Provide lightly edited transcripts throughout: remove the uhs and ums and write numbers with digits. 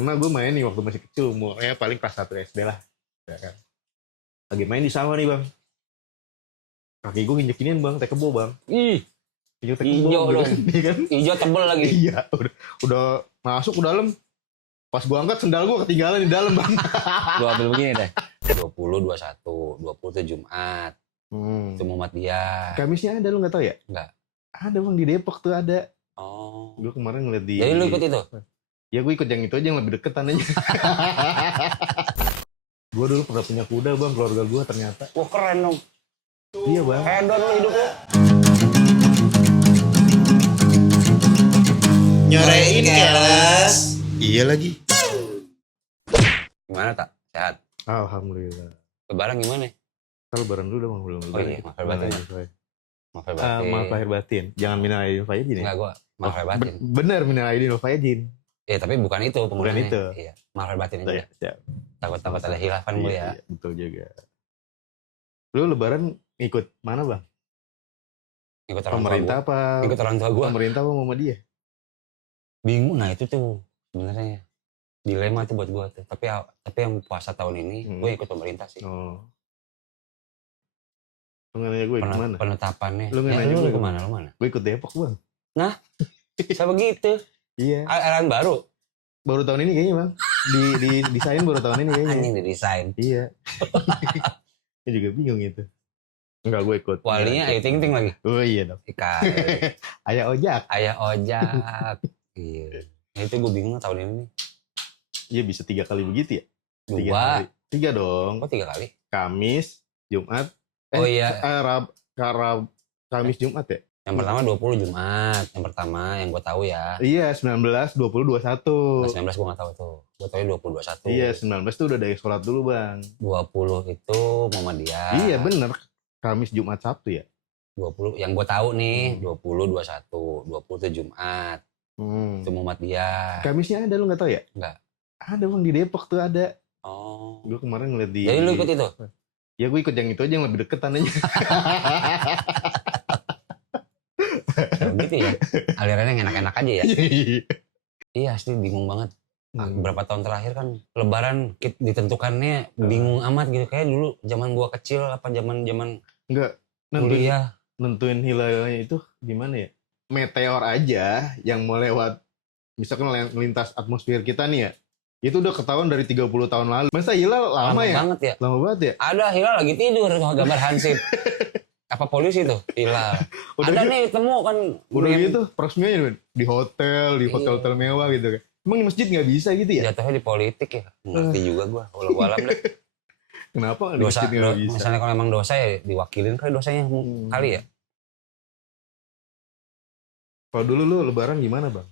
pernah gue main nih waktu masih kecil, umurnya paling kelas 1 SD lah. Ya kan? Lagi main di sawah nih bang. Kaki gue injek-injekin bang, teh kebo bang. Ih, Injek teh kebo hijau gitu dong. kan. Iya kan? Hijau tebel lagi. Iya, udah masuk ke dalam. Pas gue angkat sendal gue ketinggalan di dalam bang. Gua ambil begini deh. 20, 21, 20 itu Jumat. Itu Muhammadiyah. Kamisnya ada, lu nggak tahu ya? Enggak. Ada bang, di Depok tuh ada. Oh. Gue kemarin ngeliat di... Jadi lu ikut itu? Ya gue ikut yang itu aja, yang lebih deket tanahnya. Gue dulu pernah punya kuda bang, keluarga gue ternyata. Wah keren dong. Iya bang. Hedon lu hidup lu. Nyorein kelas. Iya lagi. Gimana tak? Sehat? Alhamdulillah. Lebaran gimana? Lebaran dulu dong, belum. Oh iya, maaf lahir batin. Maaf lahir batin. Maaf lahir batin. Jangan minal aidin wal faizin ya? Enggak, gua maaf lahir batin. Bener, minal aidin wal faizin. Iya, tapi bukan itu penggunaannya. Bukan itu. Iya, maaf lahir batin aja. Siap. Takut-takut ada hilafan gue ya. Iya, betul juga. Lu lebaran ikut mana bang? Ikut orang Pemerintah tua gua. apa? Ikut orang tua gua. Pemerintah apa Muhammadiyah? Bingung, nah itu tuh sebenarnya dilema tuh buat gua tuh. Tapi yang puasa tahun ini gue ikut pemerintah sih. Oh. Lu nanya gue kemana? Penetapannya. Lu Ya, nanya lu gue kemana? Lu mana? Gue ikut Depok bang. Nah, bisa begitu. Iya. Arahan baru. Baru tahun ini kayaknya bang. Di desain baru tahun ini kayaknya. Anjing didesain. Iya. Saya juga bingung itu. Enggak, gue ikut. Walinya Ayu Ting Ting lagi. Oh iya dong. Ikan. Ayah ojak. Ayah ojak. Iya. Nah, itu gue bingung tahun ini nih. Iya bisa 3 kali begitu ya? 3 Dua. kali. 3 dong. Oh 3 kali? Kamis, Jumat. Oh iya. Kamis, Jumat ya? Yang pertama 20 Jumat. Yang pertama yang gue tahu ya. Iya 19, 20, 21. 19 gue gak tahu tuh. Gue tahu 20, 21. Iya 19 tuh udah dari sholat dulu bang. 20 itu Muhammadiyah. Iya bener. Kamis, Jumat, Sabtu ya? 20 yang gue tahu nih 20, 21, 20 itu Jumat. Itu Muhammadiyah. Kamisnya ada, lu gak tahu ya? Enggak. Ada bang, di Depok tuh ada. Oh. Gue kemarin ngeliat di... Jadi lu ikut itu? Ya gue ikut yang itu aja, yang lebih deket tanahnya. Gitu ya? Alirannya yang enak-enak aja ya? Iya asli bingung banget. Beberapa tahun terakhir kan lebaran ditentukannya bingung amat gitu. Kayak dulu zaman gua kecil apa zaman enggak kuliah. Nentuin hilalnya itu gimana ya? Meteor aja yang mau lewat misalkan lintas atmosfer kita nih ya. Itu udah ketahuan dari 30 tahun lalu. Masa hilal lama ya? Banget ya? Lama banget ya? Ada hilal lagi tidur gambar hansip. Apa polisi tuh? Hilal. Ada nih temu kan. Udah gitu peresmiannya di hotel mewah gitu kan. Emang di masjid nggak bisa gitu ya? Jatuhnya di politik ya. Ngerti juga gua. Walau alam deh. Kenapa di masjid nggak bisa? Misalnya kalau emang dosa ya diwakilin kali dosanya kali ya. Kalau dulu lu lebaran gimana bang?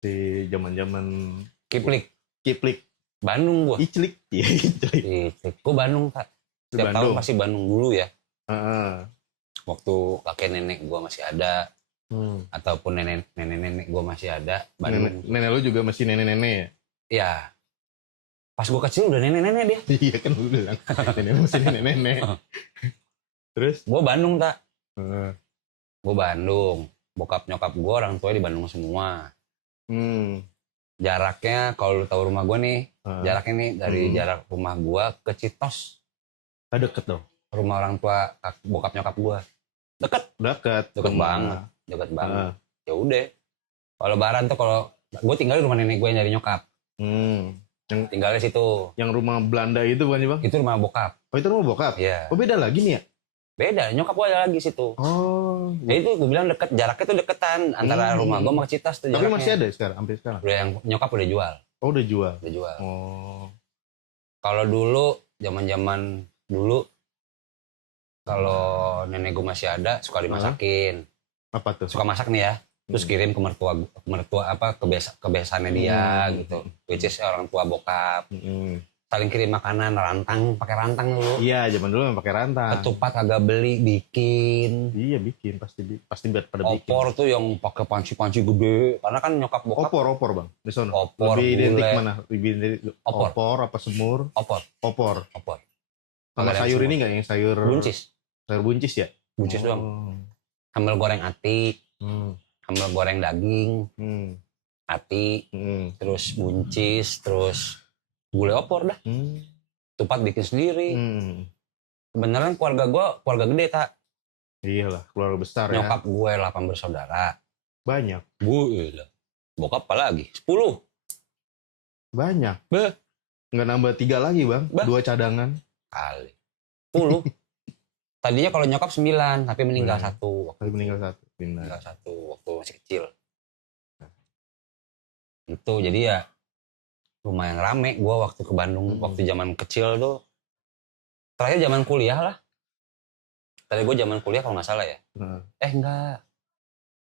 Di zaman-zaman Kiplik. Bandung gua. Iclik. Iya Iclik. Gua Bandung Kak. Setiap tahun pasti Bandung dulu ya. Waktu kakek nenek gua masih ada. Ataupun nenek gue masih ada. Nenek lu juga masih nenek-nenek ya? Iya. Pas gue kecil udah nenek-nenek dia. Iya kan gue bilang. Nenek lu masih nenek-nenek. Terus? Gue Bandung tak. Gue Bandung. Bokap nyokap gue orang tua di Bandung semua. Jaraknya kalau lu tahu rumah gue nih. Jaraknya nih dari jarak rumah gue ke Citos. Deket dong. Rumah orang tua bokap nyokap gue. Deket banget. Dekat banget. Ya udah. Kalau lebaran tuh kalau gue tinggal di rumah nenek gue yang dari nyokap. Yang tinggalnya situ. Yang rumah Belanda itu bukan sih bang? Itu rumah bokap. Oh itu rumah bokap? Iya. Oh beda lagi nih ya? Beda. Nyokap gue ada lagi situ. Oh. Ya itu gue bilang deket. Jaraknya tuh deketan antara rumah gue sama Citas tuh. Tapi jaraknya. masih ada sekarang? Sampai sekarang? Udah yang nyokap udah jual. Oh udah jual? Udah jual. Oh. Kalau dulu zaman dulu kalau nenek gue masih ada suka dimasakin. Apa tuh? Suka masak nih ya. Terus kirim ke mertua apa kebiasaannya dia gitu. Which is orang tua bokap. Saling kirim makanan pakai rantang dulu. Iya, zaman dulu memang pakai rantang. Ketupat agak beli bikin. Iya, bikin pasti pada bikin. Opor tuh yang pakai panci-panci gede. Karena kan nyokap bokap. Opor Bang. Di sono. Opor. Lebih identik gulai. mana? Lebih identik opor apa semur? Opor. Sama sayur ini enggak yang sayur buncis? Sayur buncis ya? Buncis doang. Sambal goreng ati. Sambal goreng daging. ati, terus buncis, terus gulai opor dah. Tupat bikin sendiri. Beneran keluarga gue keluarga gede tak. Iyalah, keluarga besar ya. Nyokap gue 8 bersaudara. Banyak. Gila. Bokap apa lagi? 10. Banyak. Beh. Nggak nambah 3 lagi bang. Bah. 2 cadangan. Kali. 10. Tadinya kalau nyokap 9, tapi meninggal 1. Tapi meninggal 1. Meninggal 1 waktu masih kecil. Itu jadi ya lumayan rame gue waktu ke Bandung. Waktu zaman kecil tuh. Terakhir zaman kuliah lah. Tadi gue zaman kuliah kalau nggak salah ya. Enggak.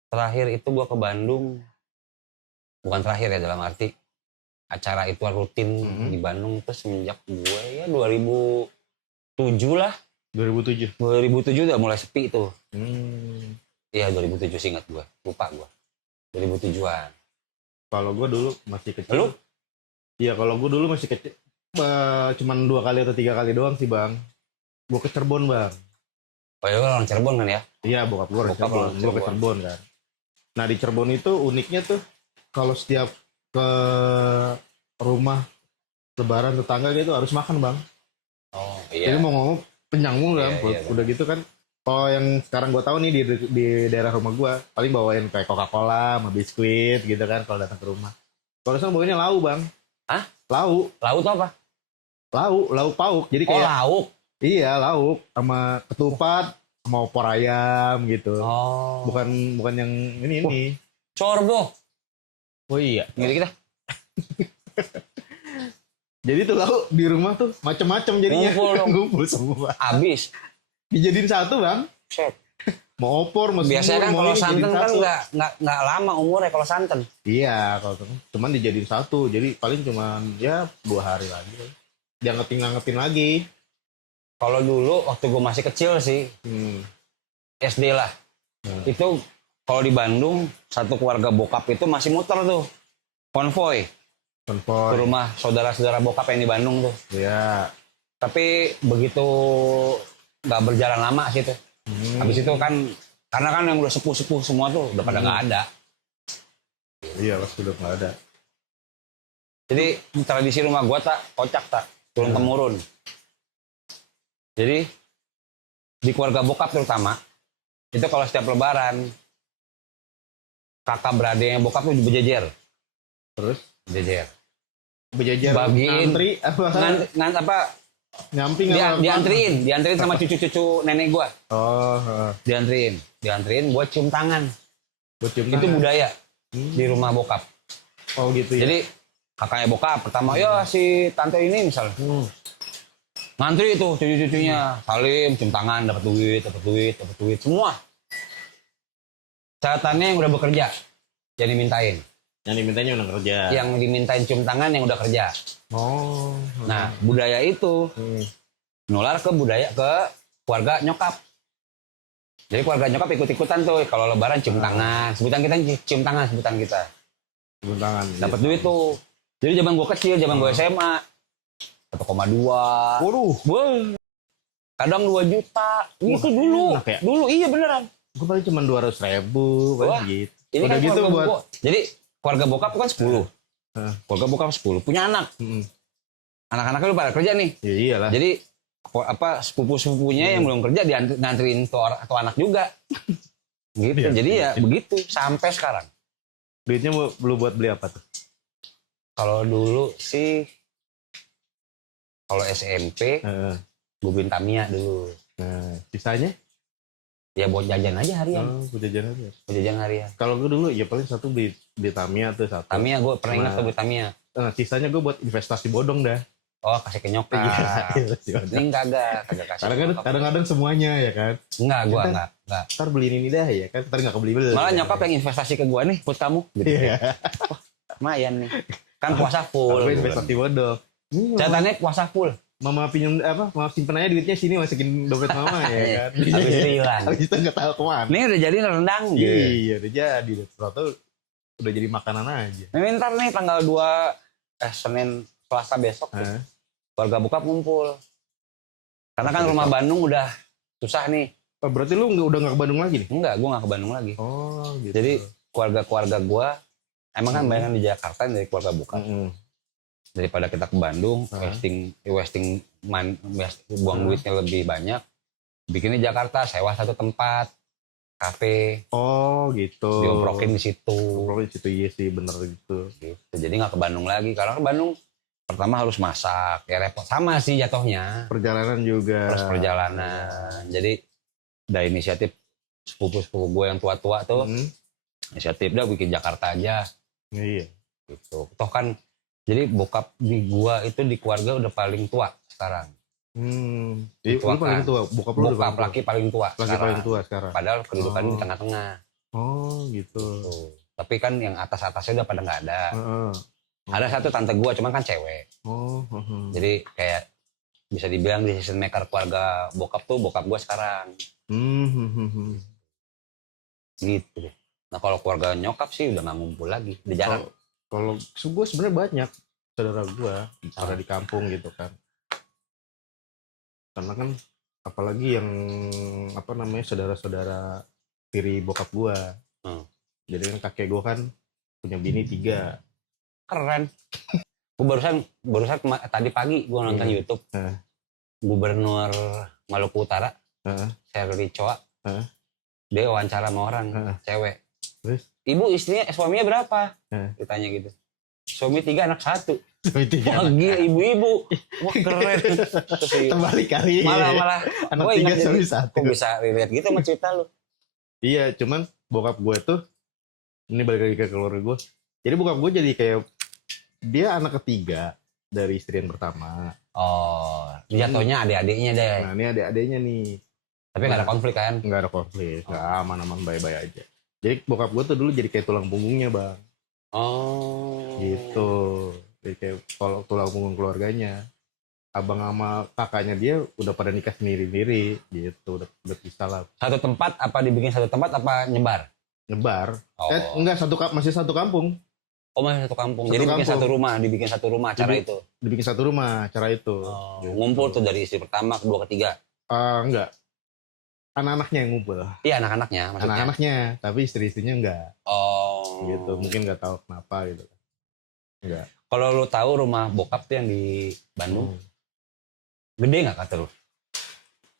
Terakhir itu gue ke Bandung. Bukan terakhir ya dalam arti. Acara itu rutin di Bandung itu semenjak gue ya 2007 lah. 2007? 2007 udah mulai sepi tuh. Iya 2007 sih ingat gue. Lupa gue. 2007-an. Kalau gue dulu masih kecil. Lu? Iya kalau gue dulu masih kecil. Cuman 2 kali atau 3 kali doang sih bang. Gue ke Cirebon bang. Oh ya orang Cirebon kan ya? Iya bokap gue orang Cirebon. Gue ke Cirebon kan. Nah di Cirebon itu uniknya tuh. Kalau setiap ke rumah lebaran tetangga gitu harus makan bang. Oh iya. Jadi mau ngomong kenyang mulu kan. Iya, Udah gitu kan. Kalau yang sekarang gue tahu nih di daerah rumah gue paling bawain kayak Coca-Cola sama biskuit gitu kan kalau datang ke rumah. Kalau sana bawainnya lau bang. Hah? Lau. Lau tuh apa? Lau pauk. Jadi kayak lauk. Iya lauk sama ketupat sama opor ayam gitu. Oh. Bukan yang ini. Corbo. Oh iya. Ngiri kita. Jadi tuh lauk di rumah tuh macam-macam jadinya. Ngumpul semua. Abis. Dijadiin satu bang. Set. Mau opor, mau biasanya kan semur, kalau santan kan nggak lama umurnya kalau santan. Iya, kalau cuman dijadiin satu, jadi paling cuman ya 2 hari lagi. Diangetin lagi. Kalau dulu waktu gue masih kecil sih, SD lah. Itu kalau di Bandung satu keluarga bokap itu masih muter tuh, konvoy. Ke rumah saudara-saudara bokap yang di Bandung tuh. Iya. Tapi begitu nggak berjalan lama sih tuh. Habis itu kan karena kan yang udah sepuh-sepuh semua tuh udah pada nggak ada. Iya, pas udah nggak ada. Jadi tradisi rumah gua tak kocak tak turun temurun. Jadi di keluarga bokap terutama itu kalau setiap lebaran kakak beradiknya bokap tuh berjejer. Terus? Berjejer. Bagiin. Ngantri apa? Nyamping diantriin sama cucu-cucu nenek gua. Oh, diantriin buat cium tangan. Itu budaya di rumah bokap. Oh gitu ya. Jadi kakaknya bokap pertama ya si tante ini misalnya. Ngantri itu cucu-cucunya salim, cium tangan, dapat duit semua. Catatannya yang udah bekerja yang dimintain. Yang dimintainnya udah kerja. Yang dimintain cium tangan yang udah kerja. Oh. Nah, budaya itu nular ke keluarga nyokap. Jadi keluarga nyokap ikut-ikutan tuh kalau lebaran cium tangan. Sebutan kita. Cium tangan. Dapat duit tuh. Jadi zaman gua kecil, zaman gua SMA 1,2. Waduh. Kadang 2 juta. Itu dulu. Ya? Dulu iya beneran. Gua paling cuma 200.000 gitu. Ini udah kan gitu buat jadi keluarga bokap kan 10. Keluarga bokap 10. Punya anak. Anak-anaknya lu pada kerja nih. Ya, iyalah. Jadi sepupu-sepupunya yang belum kerja nganterin tuh anak juga. Gitu. Ya, jadi ya begitu sampai sekarang. Duitnya lu buat beli apa tuh? Kalau dulu sih kalau SMP gue beliin Tamiya dulu. Nah, sisanya? Ya buat jajan aja harian. Buat jajan aja. Buat jajan harian. Kalau gue dulu ya paling satu beli Tamiya tuh satu. Tamiya gue pernah ingat tuh beli Tamiya. Sisanya gue buat investasi bodong dah. Oh kasih ke nyokap. Ini kagak kasih. Kadang-kadang semuanya ya kan. Enggak, gue enggak. Ntar beliin ini dah ya kan. Ntar nggak kebeli. Malah nyokap yang investasi ke gue nih buat kamu. Gitu. Iya. Lumayan nih. Kan puasa full. Investasi bodong. Catatannya puasa full. Mama pinjam mama simpen aja duitnya sini masukin dompet mama ya kan. Habis hilang. Habis itu nggak tahu kemana. Ini udah jadi rendang gitu. Iya udah jadi. Ternyata udah jadi makanan aja. Ini ntar nih tanggal 2 Senin Selasa besok tuh, keluarga bokap ngumpul. Karena kan rumah Bandung udah susah nih. Oh, berarti lu udah nggak ke Bandung lagi nih? Enggak, gue nggak ke Bandung lagi. Oh gitu. Jadi keluarga gue Emang kan bayangan di Jakarta dari keluarga bokap. Daripada kita ke Bandung, buang duitnya lebih banyak. Bikinnya Jakarta, sewa satu tempat, kafe. Oh gitu. Diomprokin di situ. Diomprokin di situ, iya sih bener gitu. Jadi nggak ke Bandung lagi. Karena ke Bandung pertama harus masak, ya repot. Sama sih jatuhnya. Perjalanan juga. Terus perjalanan. Jadi dari inisiatif sepupu-sepupu gue yang tua-tua tuh, inisiatif udah bikin Jakarta aja. Iya. Gitu. Toh kan, jadi bokap di gua itu di keluarga udah paling tua sekarang. Jadi lu paling tua, bokap lu Bokap laki paling tua. Laki paling tua sekarang. Padahal kedudukannya di tengah-tengah. Oh gitu. Gitu. Tapi kan yang atas-atasnya udah pada nggak ada. Ada satu tante gua, cuman kan cewek. Jadi kayak bisa dibilang decision maker keluarga bokap tuh bokap gua sekarang. Gitu deh. Nah kalau keluarga nyokap sih udah nggak ngumpul lagi, udah jarang. Kalau gue sebenarnya banyak saudara gue ada di kampung gitu kan. Karena kan apalagi yang apa namanya saudara-saudara tiri bokap gue. Jadi kan kakek gue kan punya bini 3. Keren. Gue barusan tadi pagi gue nonton YouTube. Gubernur Maluku Utara, Sherly Choa. Dia wawancara sama orang cewek. Terus? Ibu istrinya suaminya berapa? Ditanya gitu. Suami 3 anak 1. Wah gila ibu-ibu. Wah keren. Terbalik kali. Malah anak gue 3 suami 1. Kok bisa relate gitu sama cerita lu? Iya, cuman bokap gue tuh ini balik lagi ke keluarga gue. Jadi bokap gue jadi kayak dia anak ketiga dari istri yang pertama. Oh, jatuhnya adik-adiknya deh. Nah, ini adik-adiknya nih. Tapi nggak ada konflik kan? Nggak ada konflik, nggak aman-aman baik-baik aja. Jadi bokap gue tuh dulu jadi kayak tulang punggungnya bang. Oh. Gitu. Jadi kayak kalau tulang punggung keluarganya. Abang sama kakaknya dia udah pada nikah sendiri-sendiri gitu. Udah pisah lah. Satu tempat apa dibikin satu tempat apa nyebar? Nyebar. Oh. Enggak, masih satu kampung. Oh masih satu kampung. Satu jadi kampung. dibikin satu rumah cara itu. Dibikin satu rumah cara itu. Oh. Gitu. Ngumpul tuh dari istri pertama, kedua, ketiga. Enggak. Anak-anaknya yang ngumpul. Iya anak-anaknya maksudnya. Anak-anaknya, tapi istri-istrinya enggak. Oh. Gitu, mungkin nggak tahu kenapa gitu. Enggak. Kalau lu tahu rumah bokap tuh yang di Bandung, gede nggak kata lu?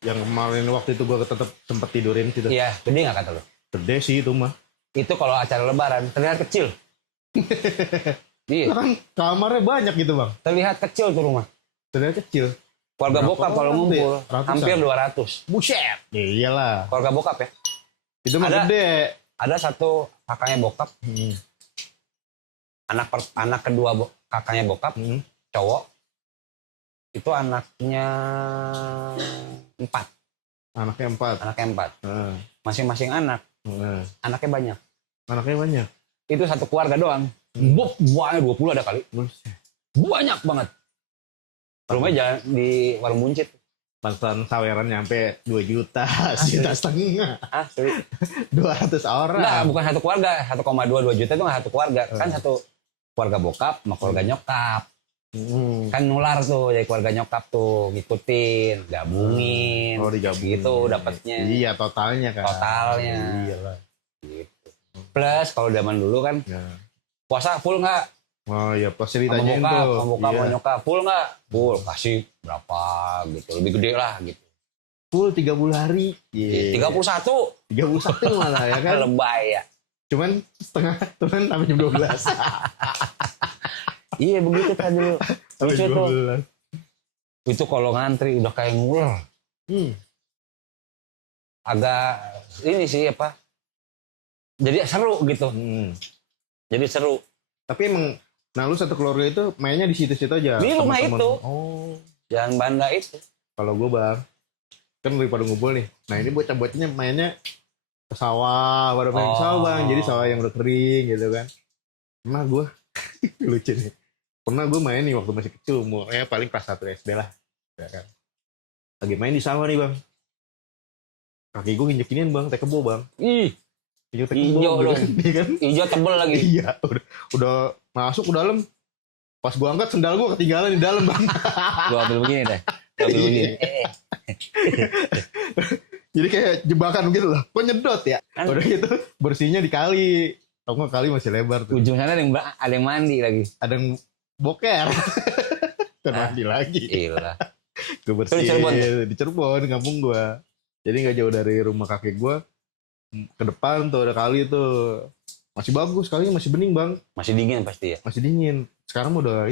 Yang kemarin waktu itu gua tetap sempet tidurin gitu. Iya, gede nggak kata lu? Gede sih itu mah. Itu kalau acara lebaran terlihat kecil. Iya. Kan kamarnya banyak gitu bang. Terlihat kecil tuh rumah. Terlihat kecil. Keluarga Berapa bokap kalau orang ngumpul tuh ya? hampir 200. Buset. Ya iyalah. Keluarga bokap ya. Itu mah gede. Ada satu kakaknya bokap. Anak kedua kakaknya bokap, cowok. Itu anaknya 4. Anaknya 4. Masing-masing anak. Anaknya banyak. Anaknya banyak. Itu satu keluarga doang. Banyak 20 ada kali. Banyak banget. Rumahnya jalan di Warung Buncit. Pantesan saweran nyampe 2 juta, 1,5 juta. Asli. 200 orang. Enggak, bukan satu keluarga. 1,2 juta itu nggak satu keluarga. Kan satu keluarga bokap sama keluarga nyokap. Kan nular tuh jadi keluarga nyokap tuh. Ngikutin, gabungin. Oh digabungin. Gitu dapatnya. Iya totalnya kan. Totalnya. Iyalah. Gitu. Plus kalau zaman dulu kan puasa full nggak? Oh iya pas Sama ceritanya itu. bokap, sama bokap, Iya. sama nyokap full nggak? Full, kasih berapa gitu. Lebih gede lah gitu. Full 30 hari. 31. 31 malah ya kan. Lebay ya. Cuman setengah turun sampai jam 12. Iya begitu kan dulu. Sampai Lucu jam tuh. 12. Itu kalau ngantri udah kayak nguler. Agak ini sih apa. Jadi seru gitu. Jadi seru. Tapi emang, nah lu satu keluarga itu mainnya di situ-situ aja. Di rumah temen-temen. itu. Oh. Jalan Banda itu. Kalau gue bang, kan daripada ngumpul nih. Nah ini bocah-bocahnya mainnya ke sawah, pada main ke sawah bang. Jadi sawah yang udah kering gitu kan. Pernah gue, lucu nih. Pernah gue main nih waktu masih kecil, umurnya paling kelas 1 SD lah. Ya kan. Lagi main di sawah nih bang. Kaki gue nginjek-inian bang, teh kebo bang. Ih. Hijau dong. Kan? Hijau tebel lagi. Iya, udah masuk ke dalam. Pas gua angkat sendal gua ketinggalan di dalam, Bang. Gua ambil begini deh. Gua ambil begini. Jadi kayak jebakan gitu lah. Kok nyedot ya? Udah gitu bersihnya di kali. Tau nggak kali masih lebar tuh. Ujung sana ada yang mandi lagi. Ada yang boker. Mandi lagi. Gila. Gue Itu di Cirebon? bersihin di Cirebon, kampung gue. Jadi nggak jauh dari rumah kakek gue. Ke depan tuh ada kali tuh. Masih bagus, kalinya masih bening bang. Masih dingin pasti ya. Masih dingin. Sekarang udah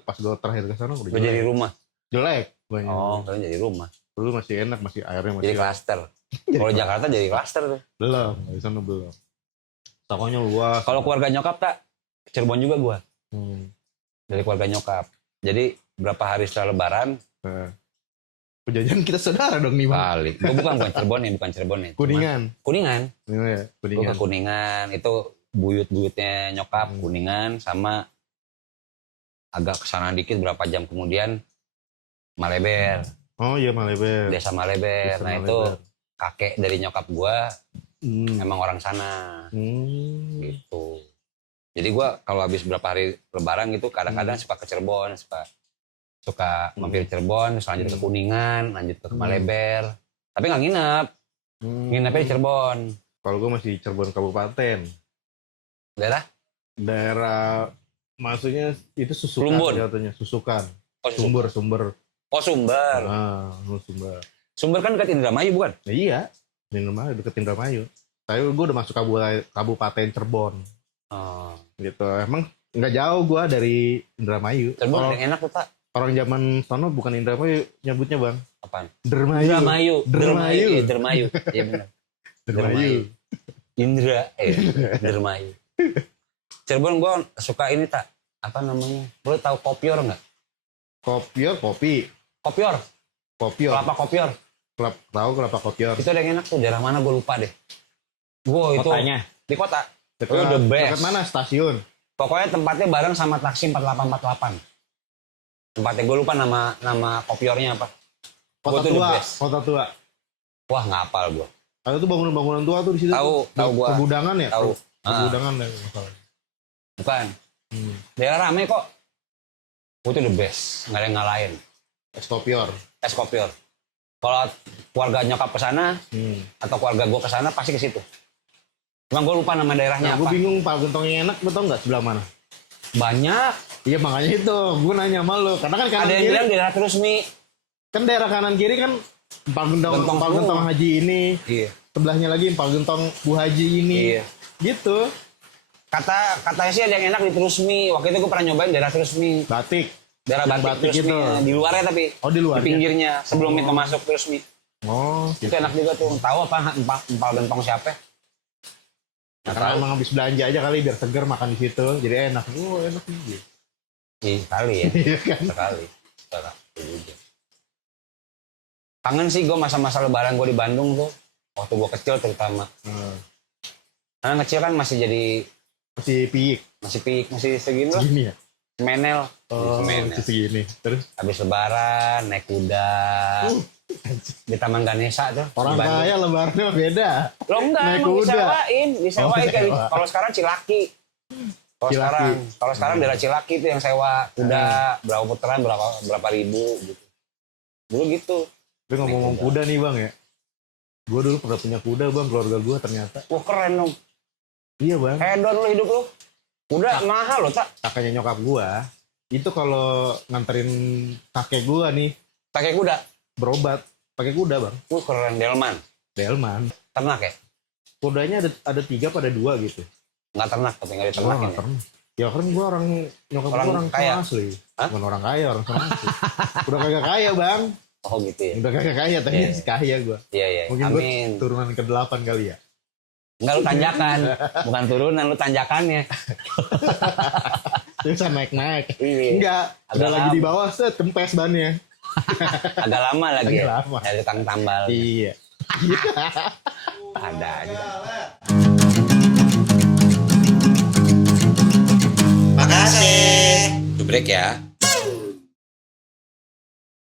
pas gue terakhir ke sana udah Udah jadi rumah. jelek. Banyak. Oh, kalian jadi rumah. Dulu masih enak, masih airnya masih. Jadi klaster. Kalau Jakarta jadi klaster tuh. Belum, di sana belum. Tokonya luas. Kalau keluarga nyokap tak, Cirebon juga gua. Hmm. Dari keluarga nyokap. Jadi berapa hari setelah Lebaran, Nah. Penjajahan kita saudara dong nih bang. balik. Gua bukan Cirebon ya, bukan Cirebon ya. Cuma Kuningan. Kuningan. Iya, Gua Kuningan. ke Kuningan. Itu buyut-buyutnya nyokap Kuningan sama agak kesana dikit berapa jam kemudian Maleber. Oh iya Maleber. Desa Maleber. Desa Nah Maleber. itu kakek dari nyokap gua Hmm. emang orang sana. Hmm. Gitu. Jadi gua kalau habis berapa hari Lebaran gitu kadang-kadang suka ke Cirebon, suka mampir Cirebon, terus lanjut ke Kuningan, lanjut ke Maleber. Tapi nggak nginep, nginepnya di Cirebon. Kalau gue masih Cirebon Kabupaten. Daerah? Daerah maksudnya itu susukan Plumbon. jatuhnya, susukan. Oh, Sumber. Oh Sumber. Ah, sumber. Sumber kan dekat Indramayu bukan? Nah, iya. Indramayu deket Indramayu. Tapi gue udah masuk Kabupaten Cirebon. Oh. Gitu. Emang nggak jauh gue dari Indramayu. Cirebon Orang, yang enak tuh Pak. orang zaman sono bukan Indramayu nyebutnya bang. Apaan? Dermayu. Indramayu. Dermayu. Iya, Dermayu. Iya benar. Dermayu. Indra. Dermayu. Cirebon gua suka ini tak apa namanya? Lu tahu kopior nggak? Kopi. Kopior. Kelapa kopior. Tahu kelapa kopior. Itu ada yang enak tuh, daerah mana gue lupa deh. Gue itu Kotanya. di kota. Dekat, Oh, the best. dekat mana stasiun? Pokoknya tempatnya bareng sama taksi 4848. Tempatnya gue lupa nama kopiornya apa. Kota Itu the tua. best. Kota tua. Wah nggak hafal gue. Ada tuh bangunan-bangunan tua tuh di situ. Tahu gua. Pegudangan ya? Tahu. Pegudangan ya masalah. Bukan. Hmm. Daerah rame kok. Itu the best. Nggak ada yang ngalahin. Kopior. Es kopior. Kalau keluarga nyokap ke sana atau keluarga gue ke sana pasti ke situ. Cuma gue lupa nama daerahnya Gue apa. bingung Pak Gentong yang enak, lo tau nggak sebelah mana? Banyak. Iya makanya itu, gue nanya sama lo. Karena kan kanan Ada yang kiri, bilang daerah Terusmi. kan daerah kanan kiri kan Pak Gentong Gentong semua. Haji ini, Iya. sebelahnya lagi Pak Gentong Bu Haji ini, Iya. gitu. Katanya sih ada yang enak di Terusmi. Waktu itu gue pernah nyobain daerah Terusmi. Batik. Daerah Yang Batik batik Terusmi. itu. Di luarnya tapi. Oh di luar. Di pinggirnya. Sebelum itu masuk Terusmi. Oh, Itu enak juga tuh. Tahu apa empal gentong siapa? Nah, karena emang habis belanja aja kali biar seger makan di situ, jadi enak. Oh enak nih. Iya kali ya. Iya kan? Sekali. Kangen sih gue masa-masa lebaran gue di Bandung tuh. Waktu gue kecil terutama. Karena kecil kan masih jadi Masih piik, masih segini lah. segini ya? Menel. Oh, Menel. masih segini. Terus Habis lebaran naik kuda. Di Taman Ganesa tuh. orang di Bandung. kaya lebarannya beda. Lo enggak, Naik emang kuda. disewain Oh, kayak sewa. kalau sekarang Cilaki. Cilaki. Kalau sekarang daerah Cilaki itu yang sewa kuda berapa putaran berapa ribu gitu. Dulu gitu. Tapi ngomong-ngomong Naik kuda nih bang ya. Gue dulu pernah punya kuda bang, keluarga gue ternyata. Wah keren dong. Iya bang. Hedon lu hidup lu. Kuda mahal lo tak? Kakaknya nyokap gue, itu kalau nganterin kakek gue nih Pakai kuda. berobat, pakai kuda bang. Keren delman. Delman. Ternak ya? Kudanya ada 3 pada 2 gitu. Nggak ternak tapi nggak Wah, diternakin nggak ya. pernah. Ya kan gue orang nyokap gue Orang orang kaya? kaya asli. Hah? Bukan orang kaya, orang sama asli. Udah kagak kaya bang. Oh gitu ya. Udah kagak kaya, tapi Iya. masih kaya gue. Iya iya. Mungkin gue Amin. turunan ke-8 kali ya. Enggak lu tanjakan. Bukan turunan lu tanjakannya. Itu bisa naik-naik. Iya. Enggak, Agak udah lagi di lama. bawah, set, kempes bannya. Agak lama lagi Agak ya. lama. Dari tukang tambal. Iya. Ada aja. Makasih. Break ya.